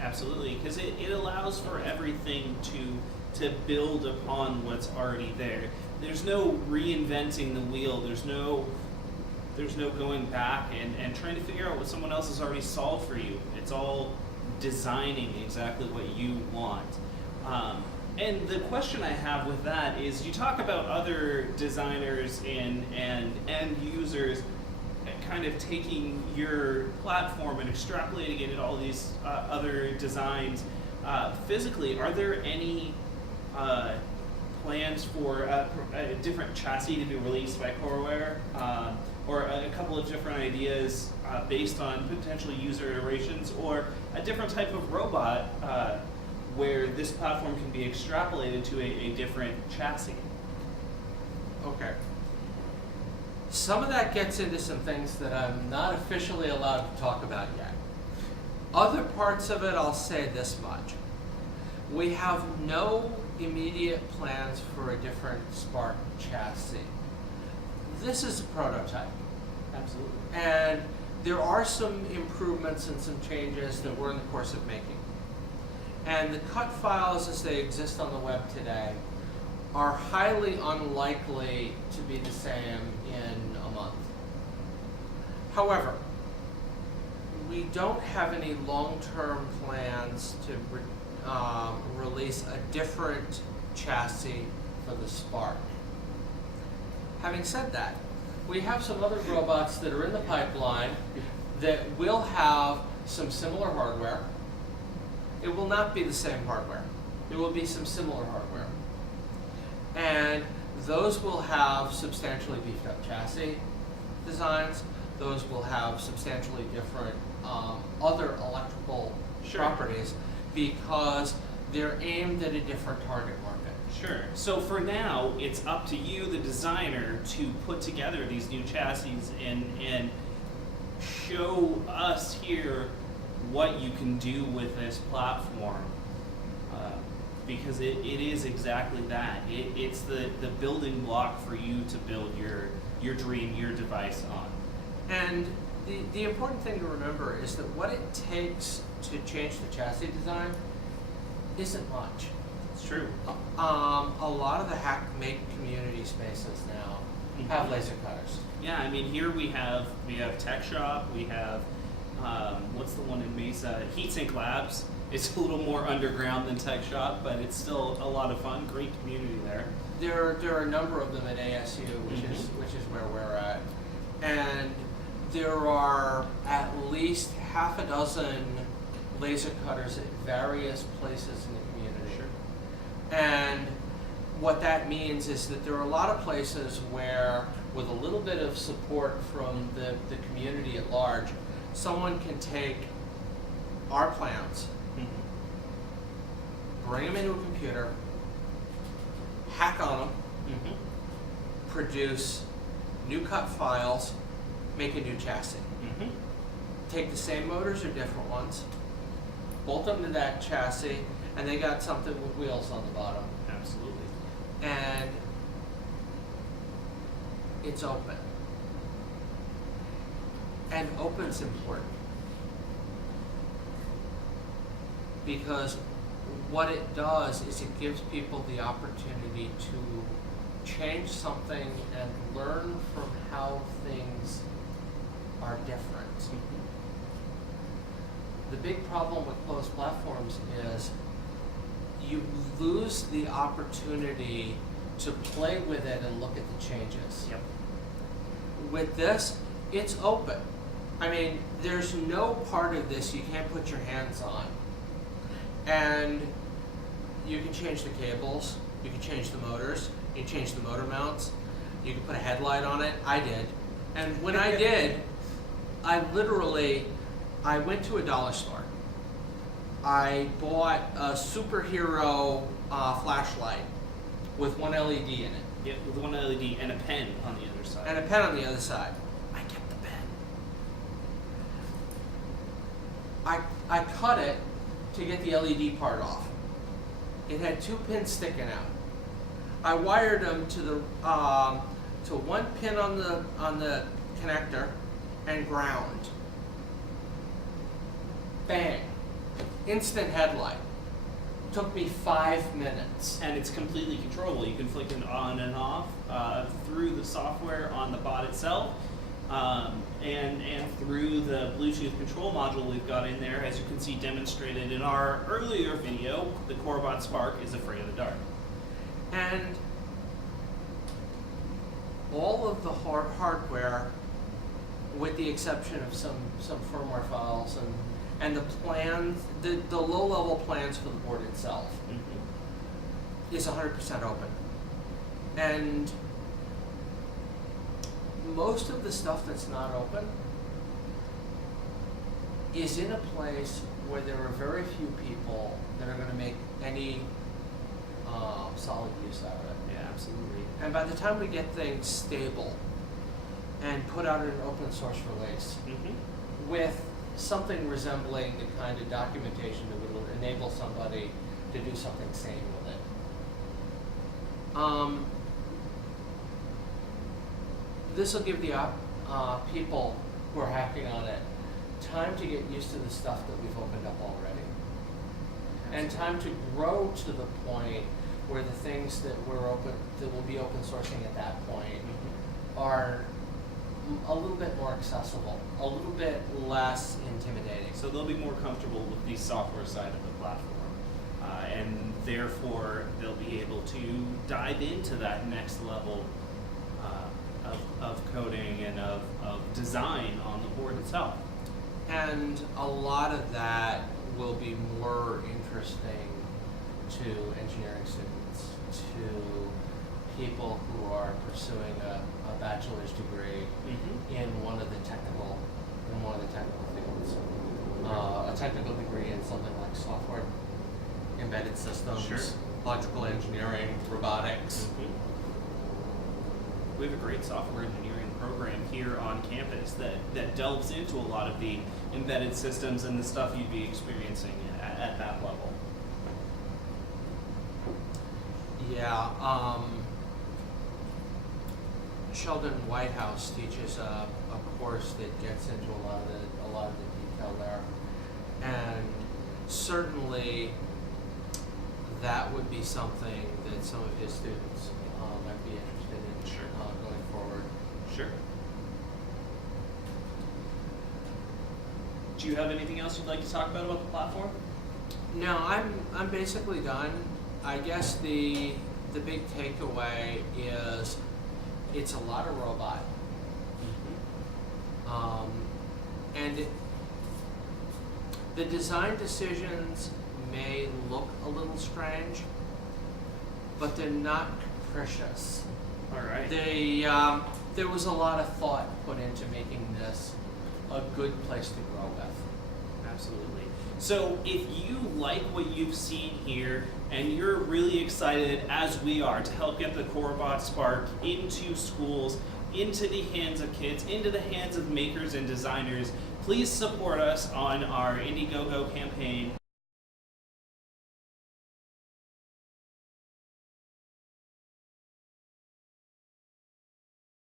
Absolutely, because it allows for everything to build upon what's already there. There's no reinventing the wheel. There's no going back and trying to figure out what someone else has already solved for you. It's all designing exactly what you want. And the question I have with that is, you talk about other designers and end users kind of taking your platform and extrapolating it at all these other designs physically. Are there any plans for a different chassis to be released by Coroware, or a couple of different ideas based on potential user iterations, or a different type of robot where this platform can be extrapolated to a different chassis? Okay. Some of that gets into some things that I'm not officially allowed to talk about yet. Other parts of it, I'll say this much. We have no immediate plans for a different Spark chassis. This is a prototype. Absolutely. And there are some improvements and some changes that we're in the course of making. And the cut files as they exist on the web today are highly unlikely to be the same in a month. However, we don't have any long-term plans to release a different chassis for the Spark. Having said that, we have some other robots that are in the pipeline that will have some similar hardware. It will not be the same hardware. It will be some similar hardware. And those will have substantially beefed up chassis designs. Those will have substantially different other electrical properties, because they're aimed at a different target market. Sure. So for now, it's up to you, the designer, to put together these new chassis and show us here what you can do with this platform. Because it is exactly that. It's the building block for you to build your dream, your device on. And the important thing to remember is that what it takes to change the chassis design isn't much. It's true. A lot of the hack-make community spaces now have laser cutters. Yeah, I mean, here we have Tech Shop, we have what's the one in Mesa? Heatsink Labs. It's a little more underground than Tech Shop, but it's still a lot of fun. Great community there. There are a number of them at ASU, which is where we're at, and there are at least half a dozen laser cutters at various places in the community. Sure. And what that means is that there are a lot of places where, with a little bit of support from the community at large, someone can take our plans, bring them into a computer, hack on them, produce new cut files, make a new chassis. Take the same motors or different ones, bolt them to that chassis, and they got something with wheels on the bottom. Absolutely. And it's open. And open's important, because what it does is it gives people the opportunity to change something and learn from how things are different. The big problem with closed platforms is you lose the opportunity to play with it and look at the changes. Yep. With this, it's open. I mean, there's no part of this you can't put your hands on. And you can change the cables, you can change the motors, you can change the motor mounts, you can put a headlight on it. I did. And when I did, I went to a dollar store. I bought a superhero flashlight with one LED in it. Yeah, with one LED and a pen on the other side. And a pen on the other side. I kept the pen. I cut it to get the LED part off. It had 2 pins sticking out. I wired them to one pin on the connector and ground. Bang. instant headlight. Took me 5 minutes. And it's completely controllable. You can flick it on and off through the software on the bot itself, and through the Bluetooth control module we've got in there. As you can see demonstrated in our earlier video, the Corobot Spark is afraid of the dark. And all of the hardware, with the exception of some firmware files and the plans, the low-level plans for the board itself, is 100% open. And most of the stuff that's not open is in a place where there are very few people that are going to make any solid use out of it. Yeah, absolutely. And by the time we get things stable and put out an open source release with something resembling the kind of documentation that would enable somebody to do something sane with it, this will give the people who are hacking on it time to get used to the stuff that we've opened up already, and time to grow to the point where the things that will be open sourcing at that point are a little bit more accessible, a little bit less intimidating. So they'll be more comfortable with the software side of the platform, and therefore they'll be able to dive into that next level of coding and of design on the board itself. And a lot of that will be more interesting to engineering students, to people who are pursuing a bachelor's degree in one of the technical fields. A technical degree in something like software, embedded systems, electrical engineering, robotics. We have a great software engineering program here on campus that delves into a lot of the embedded systems and the stuff you'd be experiencing at that level. Yeah, Sheldon Whitehouse teaches a course that gets into a lot of the detail there, and certainly that would be something that some of his students might be interested in going forward. Sure. Do you have anything else you'd like to talk about the platform? No, I'm basically done. I guess the big takeaway is it's a lot of robot, and the design decisions may look a little strange, but they're not capricious. All right. There was a lot of thought put into making this a good place to grow with. Absolutely. So if you like what you've seen here and you're really excited, as we are, to help get the Corobot Spark into schools, into the hands of kids, into the hands of makers and designers, please support us on our Indiegogo campaign